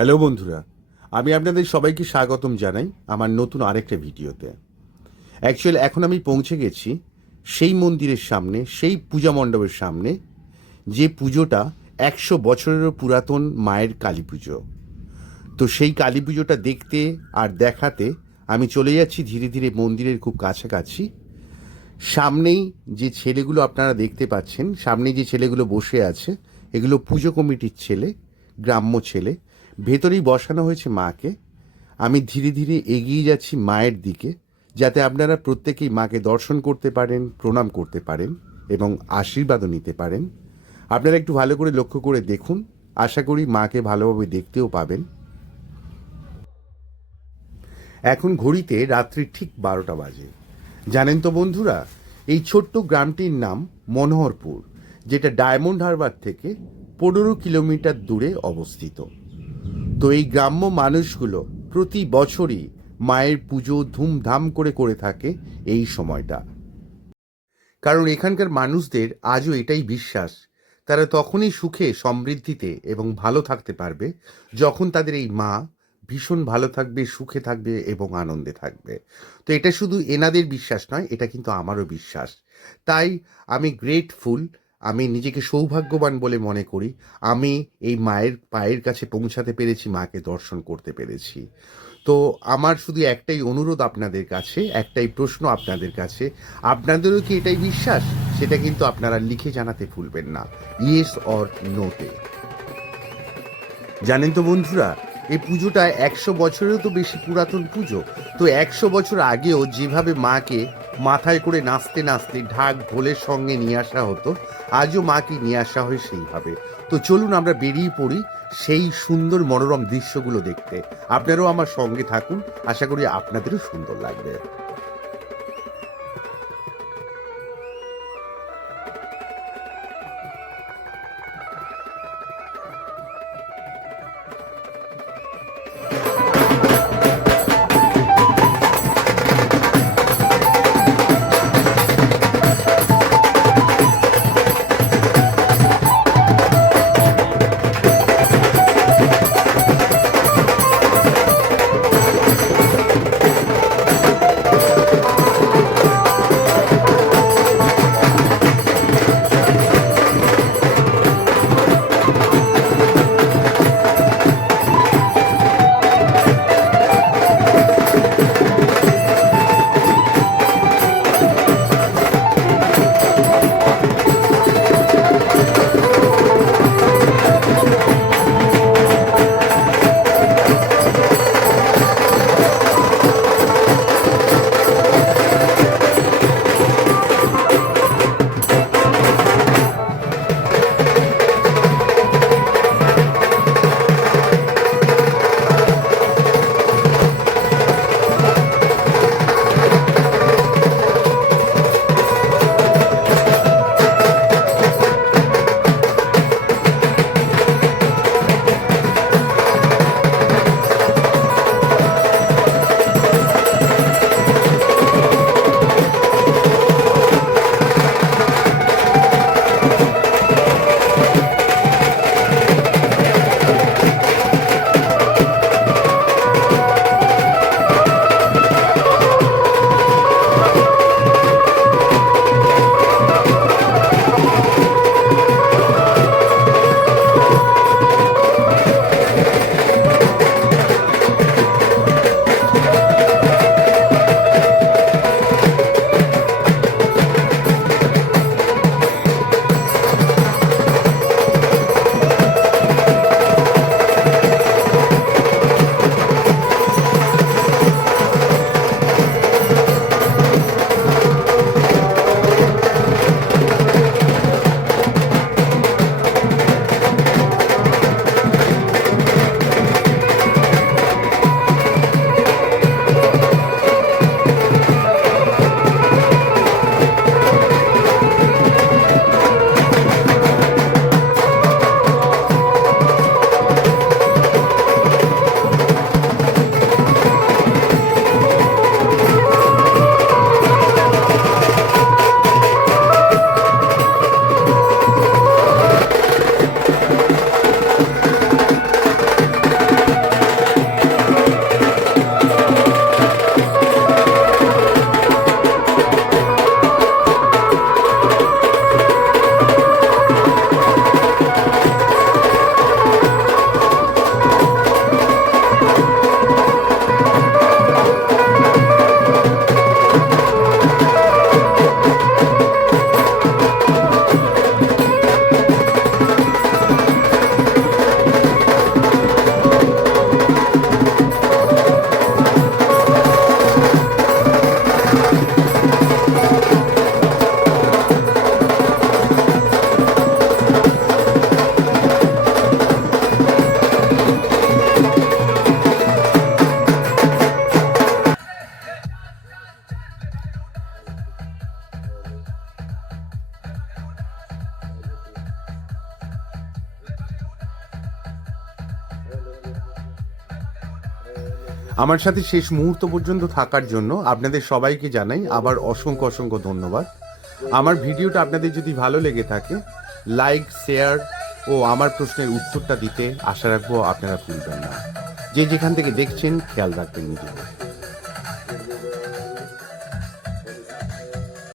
Hello বন্ধুরা, আমি আপনাদের সবাইকে স্বাগতম জানাই আমার নতুন আরেকটা ভিডিওতে। অ্যাকচুয়ালি এখন আমি পৌঁছে গেছি সেই মন্দিরের সামনে, সেই পূজা মণ্ডপের সামনে, যে পুজোটা একশো বছরেরও পুরাতন মায়ের কালী পুজো। তো সেই কালী পুজোটা দেখতে আর দেখাতে আমি চলে যাচ্ছি ধীরে ধীরে মন্দিরের খুব কাছাকাছি। সামনেই যে ছেলেগুলো আপনারা দেখতে পাচ্ছেন সামনে যে ছেলেগুলো বসে আছে, এগুলো পুজো কমিটির ছেলে, গ্রাম্য ছেলে। ভেতরেই বসানো হয়েছে মাকে। আমি ধীরে ধীরে এগিয়ে যাচ্ছি মায়ের দিকে, যাতে আপনারা প্রত্যেকেই মাকে দর্শন করতে পারেন, প্রণাম করতে পারেন এবং আশীর্বাদও নিতে পারেন। আপনারা একটু ভালো করে লক্ষ্য করে দেখুন। আশা করি মাকে ভালোভাবে দেখতেও পাবেন। এখন ঘড়িতে রাত্রি ঠিক বারোটা বাজে। জানেন তো বন্ধুরা, এই ছোট্ট গ্রামটির নাম মনোহরপুর, যেটা ডায়মন্ড হারবার থেকে পনেরো কিলোমিটার দূরে অবস্থিত। তো এই গ্রাম্য মানুষগুলো প্রতি বছরই মায়ের পুজো ধুমধাম করে করে থাকে এই সময়টা। কারণ এখানকার মানুষদের আজও এটাই বিশ্বাস, তারা তখনই সুখে, সমৃদ্ধিতে এবং ভালো থাকতে পারবে যখন তাদের এই মা ভীষণ ভালো থাকবে, সুখে থাকবে এবং আনন্দে থাকবে। তো এটা শুধু এনাদের বিশ্বাস নয়, এটা কিন্তু আমারও বিশ্বাস। তাই আমি গ্রেটফুল আমি নিজেকে সৌভাগ্যবান বলে মনে করি। আমি এই মায়ের পায়ের কাছে পৌঁছাতে পেরেছি, মাকে দর্শন করতে পেরেছি। তো আমার শুধু একটাই অনুরোধ আপনাদের কাছে, একটাই প্রশ্ন আপনাদের কাছে। আপনাদেরও কি এটাই বিশ্বাস? সেটা কিন্তু আপনারা লিখে জানাতে ভুলবেন না। ইয়েস অর নোতে জানেন তো বন্ধুরা এই পুজোটা একশো বছরেরও তো বেশি পুরাতন পুজো। তো একশো বছর আগেও যেভাবে মাকে মাথায় করে নাচতে নাচতে ঢাক ঢোলের সঙ্গে নিয়ে আসা হতো। আজও মাকে নিয়ে আসা হয় সেইভাবে। তো চলুন আমরা বেরিয়ে পড়ি সেই সুন্দর মনোরম দৃশ্যগুলো দেখতে। আপনারাও আমার সঙ্গে থাকুন। আশা করি আপনাদেরও সুন্দর লাগবে। আমার সাথে শেষ মুহূর্ত পর্যন্ত থাকার জন্য আপনাদের সবাইকে জানাই আবার অসংখ্য অসংখ্য ধন্যবাদ। আমার ভিডিওটা আপনাদের যদি ভালো লেগে থাকে, লাইক, শেয়ার ও আমার প্রশ্নের উত্তরটা দিতে আশা রাখব আপনারা ভুলবেন না। যে যেখান থেকে দেখছেন, খেয়াল রাখবেন নিজেদের।